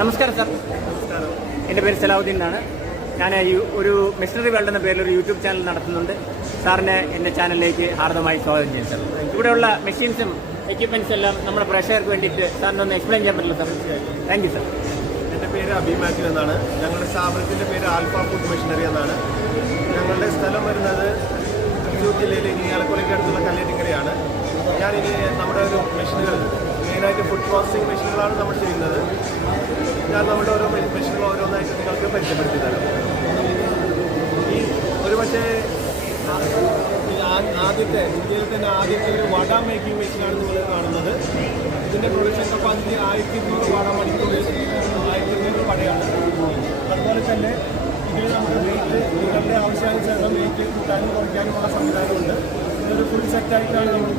നമസ്കാരം സാർ. നമസ്കാരം. എൻ്റെ പേര് സലാഹുദ്ദീൻ എന്നാണ്. ഞാൻ ഒരു മിഷണറി വേൾഡ് എന്ന പേരിൽ ഒരു യൂട്യൂബ് ചാനൽ നടത്തുന്നുണ്ട്. സാറിനെ എൻ്റെ ചാനലിലേക്ക് ഹാർദമായി സ്വാഗതം ചെയ്യും സാർ. ഇവിടെയുള്ള മെഷീൻസും എക്യുപ്മെൻറ്റ്സും എല്ലാം നമ്മുടെ പ്രേക്ഷകർക്ക് വേണ്ടിയിട്ട് സാറിനൊന്ന് എക്സ്പ്ലെയിൻ ചെയ്യാൻ പറ്റില്ല സാർ? Thank you sir. എൻ്റെ പേര് അഭിമാറ്റു എന്നാണ്. ഞങ്ങളുടെ സ്ഥാപനത്തിൻ്റെ പേര് ആൽഫ ഫുഡ് മെഷീനറി എന്നാണ്. ഞങ്ങളുടെ സ്ഥലം വരുന്നത് തൃശ്ശൂർ ജില്ലയിലെ ഇരിങ്ങാലക്കുടയ്ക്ക് അടുത്തുള്ള കല്ലേറ്റിക്കരയാണ്. ഞാനിനി നമ്മുടെ ഒരു മെഷീനുകൾ മെയിനായിട്ട് ഫുഡ് പ്രോസസ്സിംഗ് മെഷീനുകളാണ് നമ്മൾ ചെയ്യുന്നത്. ഞാൻ നമ്മുടെ ഓരോ മെഷീനുകൾ ഓരോന്നായിട്ട് നിങ്ങൾക്ക് പരിചയപ്പെടുത്തി തരാം. ഈ ഒരു പക്ഷേ ഇന്ത്യയിൽ തന്നെ ആദ്യത്തെ ഒരു വട മേക്കിംഗ് മെഷീനാണ് നിങ്ങൾ കാണുന്നത്. ഇതിൻ്റെ പ്രൊഡക്ഷൻ കപ്പാസിറ്റി 1200 വട മണിക്കൂറിൽ 1200 വടയാണ്. അതുപോലെ തന്നെ ഇതിൽ നമുക്ക് നിങ്ങളുടെ ആവശ്യാനുസരണം വെയിറ്റ് കൂട്ടാനും കുറയ്ക്കാനുമുള്ള സംവിധാനമുണ്ട്. ഇതൊരു ഫുൾ സെറ്റായിട്ടാണ് നമ്മൾ